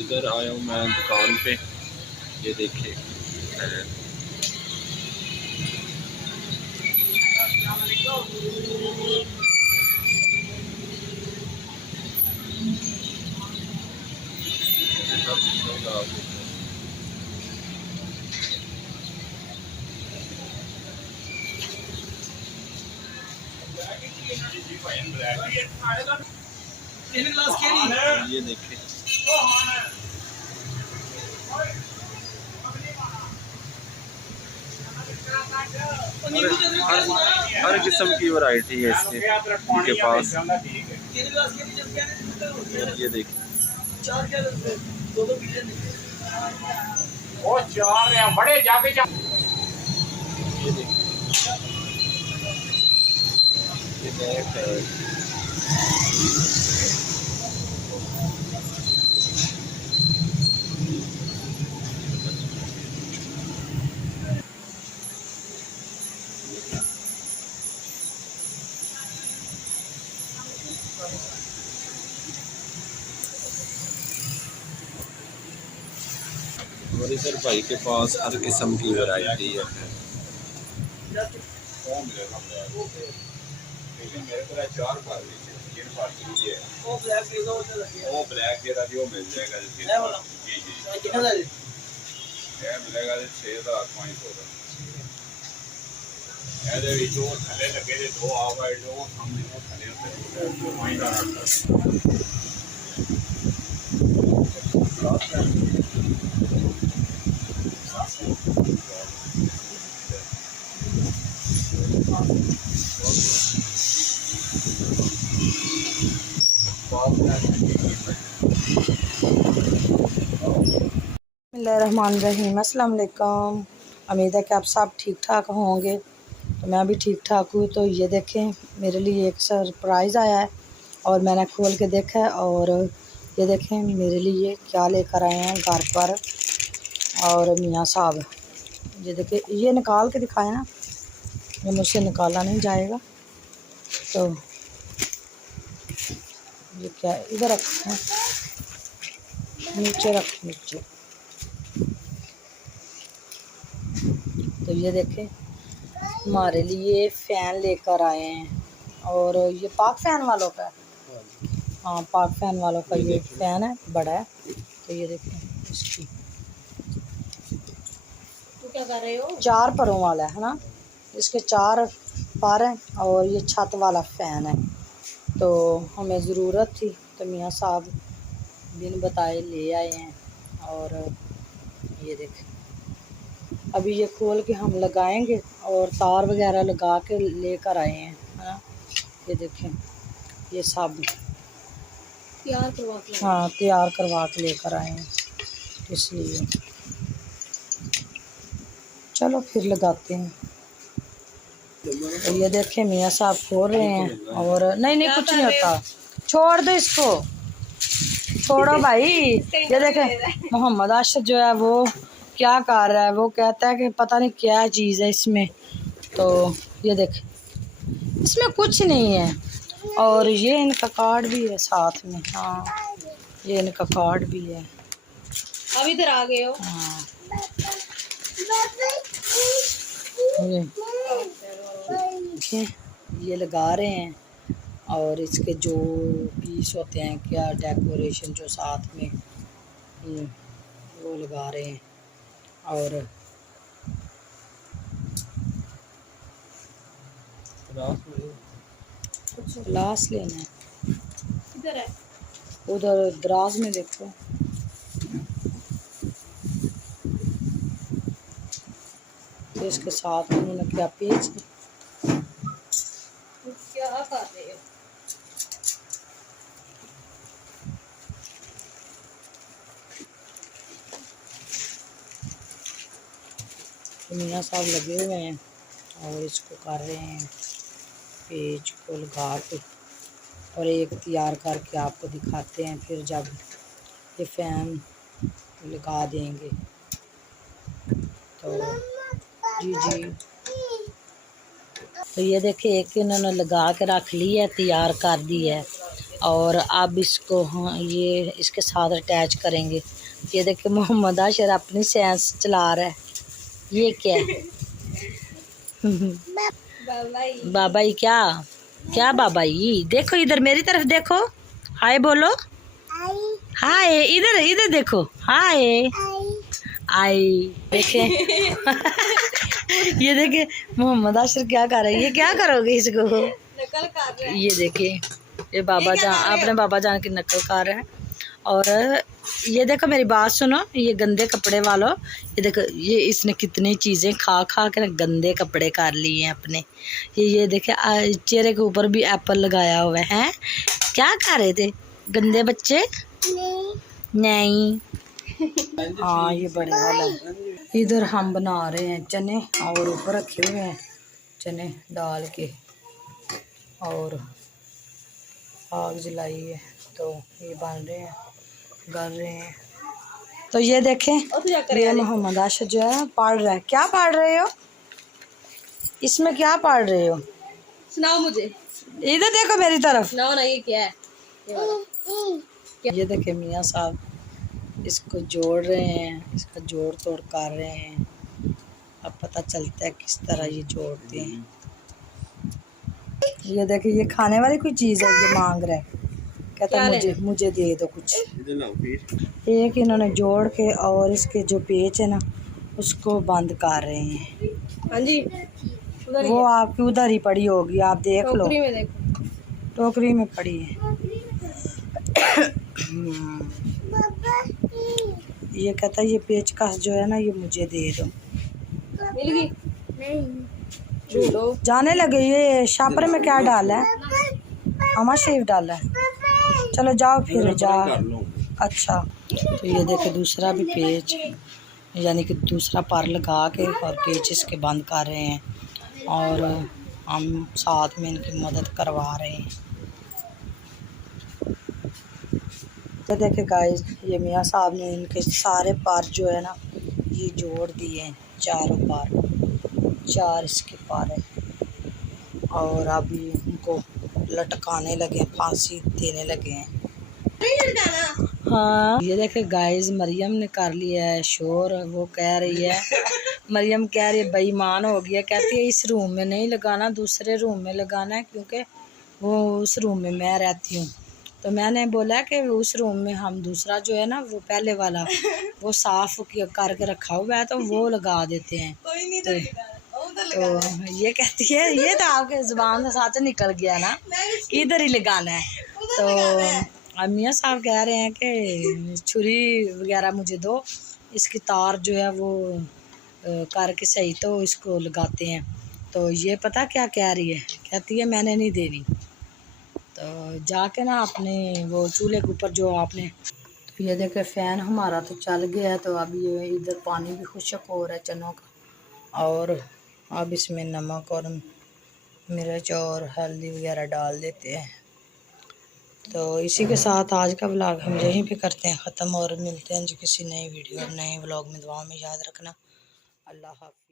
इधर आया हूँ मैं दुकान पे, ये देखिए ये देखिए हर किस्म की वैरायटी है इनके पास। ये देखिए बड़े जाके ये देखिए ये नेट है। और इधर भाई के पास हर किस्म की वैरायटी है। बिस्मिल्लाहिर्रहमानिर्रहीम। अस्सलाम वालेकुम। उम्मीद है कि आप सब ठीक ठाक होंगे, तो मैं भी ठीक ठाक हूँ। तो ये देखें, मेरे लिए एक सरप्राइज़ आया है और मैंने खोल के देखा है। और ये देखें मेरे लिए क्या लेकर आए हैं घर पर। और मियाँ साहब, ये देखें, ये निकाल के दिखाए ना, ये मुझसे निकाला नहीं जाएगा। तो ये क्या है, इधर रखें, नीचे रख, नीचे। तो ये देखें हमारे लिए फ़ैन लेकर आए हैं। और ये पाक फ़ैन वालों का है। हाँ, पाक फ़ैन वालों का ये फ़ैन है, बड़ा है। तो ये देखें इसकी, तो क्या कर रहे हो? 4 परों वाला है ना, इसके 4 पर हैं। और ये छत वाला फ़ैन है। तो हमें ज़रूरत थी, तो मियाँ साहब बिन बताए ले आए हैं। और ये देखें, अभी ये खोल के हम लगाएंगे और तार वगैरह लगा के लेकर आए हैं, है ना। ये देखें, ये सब तैयार करवा के, हाँ, तैयार करवा के लेकर आए हैं, इसलिए चलो फिर लगाते हैं। तो ये देखें मियाँ साहब खोल रहे हैं। और नहीं कुछ नहीं होता, छोड़ दो इसको, छोड़ो भाई। ये देखें मोहम्मद आशिफ जो है वो क्या कर रहा है, वो कहता है कि पता नहीं क्या चीज़ है इसमें। तो ये देखें इसमें कुछ नहीं है। और ये इनका कार्ड भी है साथ में। हाँ, ये इनका कार्ड भी है। अब इधर आ गए हो। हाँ, ये लगा रहे हैं। और इसके जो पीस होते हैं, क्या डेकोरेशन जो साथ में, वो लगा रहे हैं। और ग्लास लेना है, इधर है, उधर दराज में देखो। तो इसके साथ उन्होंने क्या पेज, क्या कर रहे हो? तो मियाँ साहब लगे हुए हैं और इसको कर रहे हैं, पेज को लगा के। और एक तैयार करके आपको दिखाते हैं फिर जब ये फ़ैन लगा देंगे। तो जी तो ये देखिए, एक इन्होंने लगा के रख ली है, तैयार कर दी है। और अब इसको ये इसके साथ अटैच करेंगे। ये देखिए मोहम्मद आशिर अपनी सेंस चला रहा है। ये क्या है? बाबाई क्या क्या बाबाई? देखो इधर मेरी तरफ देखो, हाय बोलो। हाय इधर इधर देखो, हाय आई। देखे ये देखे मोहम्मद आशिर क्या कर रहे हैं। ये क्या करोगे इसको? नकल कर रहे हैं। ये देखिए ये बाबा जान अपने बाबा जान की नकल कर रहे हैं। और ये देखो मेरी बात सुनो, ये गंदे कपड़े वालों, ये देखो ये इसने कितनी चीज़ें खा खा के गंदे कपड़े कर लिए हैं अपने। ये देखे चेहरे के ऊपर भी एप्पल लगाया हुआ है। क्या खा रहे थे गंदे बच्चे? नहीं। हाँ ये बड़े वाला है। इधर हम बना रहे हैं चने और ऊपर रखे हुए हैं चने डाल के और आग जलाई है तो ये बन रहे हैं, गल रहे हैं। तो ये देखें ये मोहम्मद आशिर जो है पढ़ रहा है। क्या पढ़ रहे हो? इसमें क्या पढ़ रहे हो? सुनाओ मुझे। इधर देखो मेरी तरफ। सुनाओ ना, ये क्या है? ये देखे मियाँ साहब इसको जोड़ रहे हैं, इसका जोड़ तोड़ कर रहे हैं। अब पता चलता है किस तरह ये जोड़ते हैं। ये देखिए ये खाने वाली कोई चीज़ है, ये मांग रहा है, कहता है मुझे दे दो कुछ। एक इन्होंने जोड़ के और इसके जो पेच है ना उसको बंद कर रहे हैं। हाँ जी, वो आपकी उधर ही पड़ी होगी, आप देख लो। टोकरी में देखो, टोकरी में पड़ी है। ये कहता है ये पेचकस जो है ना ये मुझे दे दो। मिल गई? नहीं। जाने लगे। ये शापर में क्या डाला है? अमा शरीफ डाला है। चलो जाओ फिर जाओ। अच्छा तो ये देखे दूसरा भी पेच यानी कि दूसरा पार लगा के और पेच इसके बंद कर रहे हैं और हम साथ में इनकी मदद करवा रहे हैं। तो देखे गाइस ये मियाँ साहब ने इनके सारे पार जो है ना ये जोड़ दिए हैं, चारों पार, चार इसके पार है और अभी इनको लटकाने लगे, फांसी देने लगे हैं। हाँ ये देखे गाइस मरियम ने कर लिया है शोर। वो कह रही है, मरियम कह रही है बेईमान हो गया, कहती है इस रूम में नहीं लगाना, दूसरे रूम में लगाना है क्योंकि वो उस रूम में मैं रहती हूँ। तो मैंने बोला कि उस रूम में हम दूसरा जो है ना वो पहले वाला वो साफ करके रखा हुआ है तो वो लगा देते हैं। तो ये कहती है ये तो आपके ज़ुबान से साथ निकल गया ना, इधर ही लगाना है। तो मियाँ साहब कह रहे हैं कि छुरी वगैरह मुझे दो, इसकी तार जो है वो करके सही तो इसको लगाते हैं। तो ये पता क्या कह रही है, कहती है मैंने नहीं देनी। तो जाके ना अपने वो चूल्हे के ऊपर जो आपने, तो ये देखे फ़ैन हमारा तो चल गया है। तो अब ये इधर पानी भी खुशक हो रहा है चनों का और अब इसमें नमक और मिर्च और हल्दी वगैरह डाल देते हैं। तो इसी के साथ आज का व्लॉग हम यहीं पे करते हैं ख़त्म और मिलते हैं जी किसी नई वीडियो और नए व्लॉग में। दुआ में याद रखना। अल्लाह हाफ़िज़।